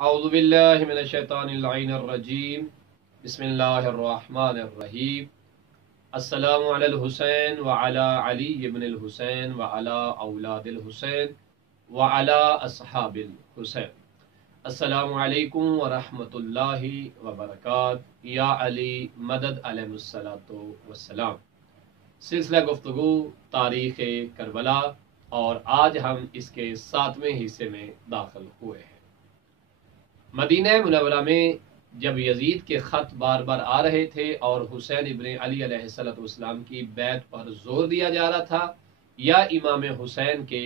اعوذ باللہ من الشیطان اللعین الرجیم بسم اللہ الرحمن الرحیم السلام علی الحسین وعلی علی ابن الحسین وعلی اولاد الحسین وعلی اصحاب الحسین السلام علیکم ورحمۃ اللہ وبرکاتہ یا علی مدد علیہ الصلوۃ والسلام۔ سلسلہ گفتگو تاریخ کربلا، اور آج ہم اس کے 7ویں حصے میں داخل ہوئے ہیں۔ مدینہ منورہ میں جب یزید کے خط بار بار آ رہے تھے اور حسین ابن علی علیہ السلام کی بیعت پر زور دیا جا رہا تھا، یا امام حسین کے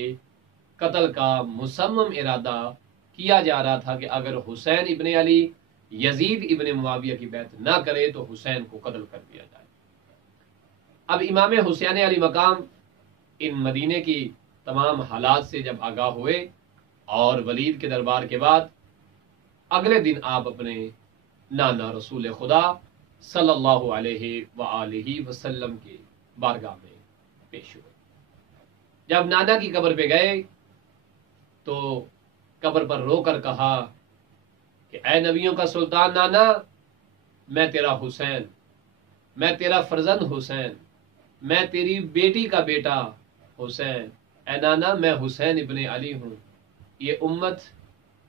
قتل کا مصمم ارادہ کیا جا رہا تھا کہ اگر حسین ابن علی یزید ابن معاویہ کی بیعت نہ کرے تو حسین کو قتل کر دیا جائے۔ اب امام حسین علی مقام ان مدینے کی تمام حالات سے جب آگاہ ہوئے اور ولید کے دربار کے بعد اگلے دن آپ اپنے نانا رسول خدا صلی اللہ علیہ وآلہ وسلم کے بارگاہ میں پیش ہوئے۔ جب نانا کی قبر پہ گئے تو قبر پر رو کر کہا کہ اے نبیوں کا سلطان نانا، میں تیرا حسین، میں تیرا فرزند حسین، میں تیری بیٹی کا بیٹا حسین، اے نانا میں حسین ابن علی ہوں، یہ امت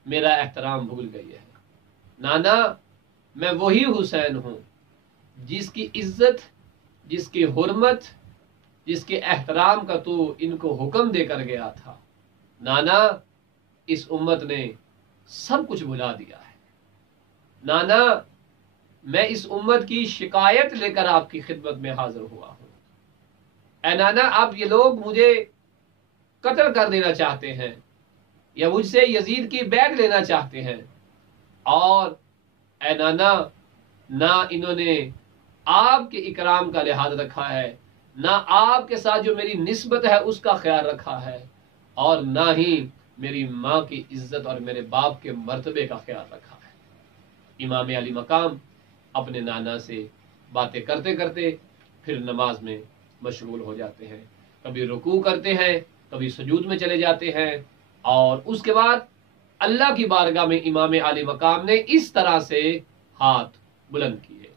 میرا احترام بھول گئی ہے۔ نانا میں وہی حسین ہوں جس کی عزت، جس کی حرمت، جس کے احترام کا تو ان کو حکم دے کر گیا تھا۔ نانا اس امت نے سب کچھ بھلا دیا ہے۔ نانا میں اس امت کی شکایت لے کر آپ کی خدمت میں حاضر ہوا ہوں۔ اے نانا اب یہ لوگ مجھے قتل کر دینا چاہتے ہیں یا مجھ سے یزید کی بیعت لینا چاہتے ہیں، اور اے نانا نہ انہوں نے آپ کے اکرام کا لحاظ رکھا ہے، نہ آپ کے ساتھ جو میری نسبت ہے اس کا خیال رکھا ہے، اور نہ ہی میری ماں کی عزت اور میرے باپ کے مرتبے کا خیال رکھا ہے۔ امام علی مقام اپنے نانا سے باتیں کرتے کرتے پھر نماز میں مشغول ہو جاتے ہیں، کبھی رکوع کرتے ہیں، کبھی سجود میں چلے جاتے ہیں، اور اس کے بعد اللہ کی بارگاہ میں امام علی مقام نے اس طرح سے ہاتھ بلند کیے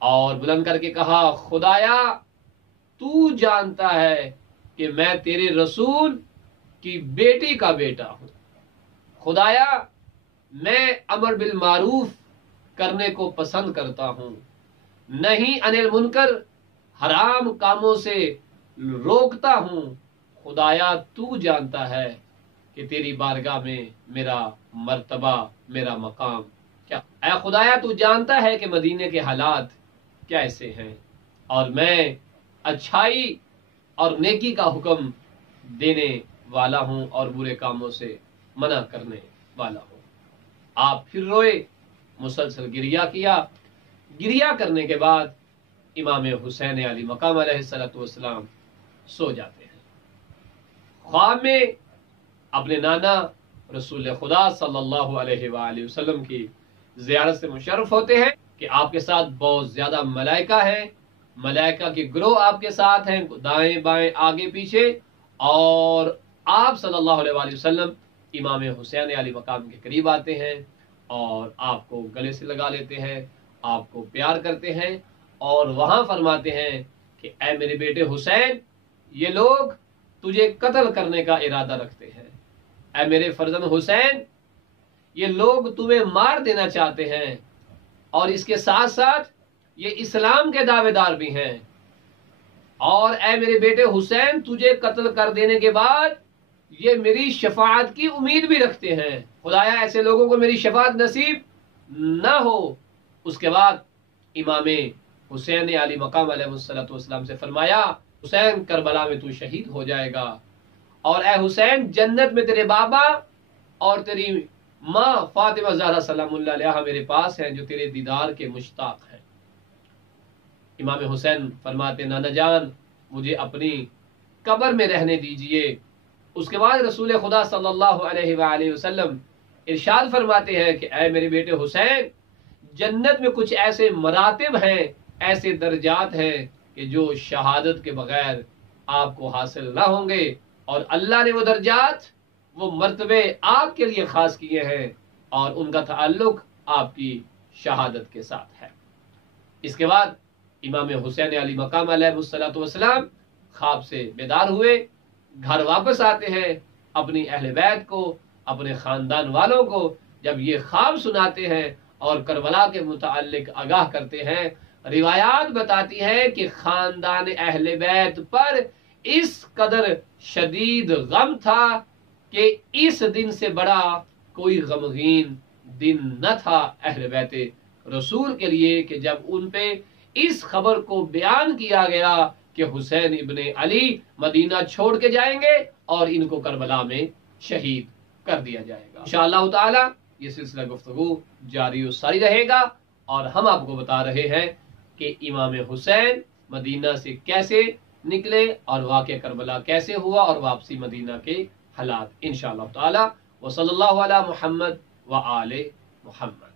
اور بلند کر کے کہا، خدایا تو جانتا ہے کہ میں تیرے رسول کی بیٹی کا بیٹا ہوں، خدایا میں امر بالمعروف کرنے کو پسند کرتا ہوں، نہیں انل المنکر حرام کاموں سے روکتا ہوں، خدایا تو جانتا ہے کہ تیری بارگاہ میں میرا مرتبہ، میرا مقام کیا۔ اے خدایا تو جانتا ہے کہ مدینے کے حالات کیسے ہیں، اور میں اچھائی اور نیکی کا حکم دینے والا ہوں اور برے کاموں سے منع کرنے والا ہوں۔ آپ پھر روئے، مسلسل گریہ کیا۔ گریہ کرنے کے بعد امام حسین علی مقام علیہ السلام سو جاتے ہیں۔ خواب میں اپنے نانا رسول خدا صلی اللہ علیہ وآلہ وسلم کی زیارت سے مشرف ہوتے ہیں کہ آپ کے ساتھ بہت زیادہ ملائکہ ہیں، ملائکہ کے گروہ آپ کے ساتھ ہیں، دائیں بائیں آگے پیچھے، اور آپ صلی اللہ علیہ وآلہ وسلم امام حسین علی مقام کے قریب آتے ہیں اور آپ کو گلے سے لگا لیتے ہیں، آپ کو پیار کرتے ہیں، اور وہاں فرماتے ہیں کہ اے میرے بیٹے حسین، یہ لوگ تجھے قتل کرنے کا ارادہ رکھتے ہیں، اے میرے فرزند حسین، یہ لوگ تمہیں مار دینا چاہتے ہیں، اور اس کے ساتھ ساتھ یہ اسلام کے دعوے دار بھی ہیں، اور اے میرے بیٹے حسین تجھے قتل کر دینے کے بعد یہ میری شفاعت کی امید بھی رکھتے ہیں، خدایا ایسے لوگوں کو میری شفاعت نصیب نہ ہو۔ اس کے بعد امام حسین علی مقام علیہ السلام سے فرمایا، حسین کربلا میں تو شہید ہو جائے گا، اور اے حسین جنت میں تیرے بابا اور تیری ماں فاطمہ زہرا سلام اللہ علیہا میرے پاس ہیں جو تیرے دیدار کے مشتاق ہیں۔ امام حسین فرماتے، نانا جان مجھے اپنی قبر میں رہنے دیجئے۔ اس کے بعد رسول خدا صلی اللہ علیہ وآلہ وسلم ارشاد فرماتے ہیں کہ اے میرے بیٹے حسین، جنت میں کچھ ایسے مراتب ہیں، ایسے درجات ہیں کہ جو شہادت کے بغیر آپ کو حاصل نہ ہوں گے، اور اللہ نے وہ درجات، وہ مرتبے آپ کے لیے خاص کیے ہیں اور ان کا تعلق آپ کی شہادت کے ساتھ ہے۔ اس کے بعد امام حسین علی مقام علیہ الصلوۃ والسلام خواب سے بیدار ہوئے، گھر واپس آتے ہیں، اپنی اہل بیت کو، اپنے خاندان والوں کو جب یہ خواب سناتے ہیں اور کربلا کے متعلق آگاہ کرتے ہیں، روایات بتاتی ہے کہ خاندان اہل بیت پر اس قدر شدید غم تھا کہ اس دن سے بڑا کوئی غمگین دن نہ تھا اہل بیت رسول کے لیے کہ جب ان پہ اس خبر کو بیان کیا گیا کہ حسین ابن علی مدینہ چھوڑ کے جائیں گے اور ان کو کربلا میں شہید کر دیا جائے گا۔ انشاءاللہ تعالی یہ سلسلہ گفتگو جاری و ساری رہے گا، اور ہم آپ کو بتا رہے ہیں کہ امام حسین مدینہ سے کیسے نکلے اور واقعہ کربلا کیسے ہوا اور واپسی مدینہ کے حالات انشاءاللہ تعالی۔ وصلی اللہ علی محمد وآل محمد۔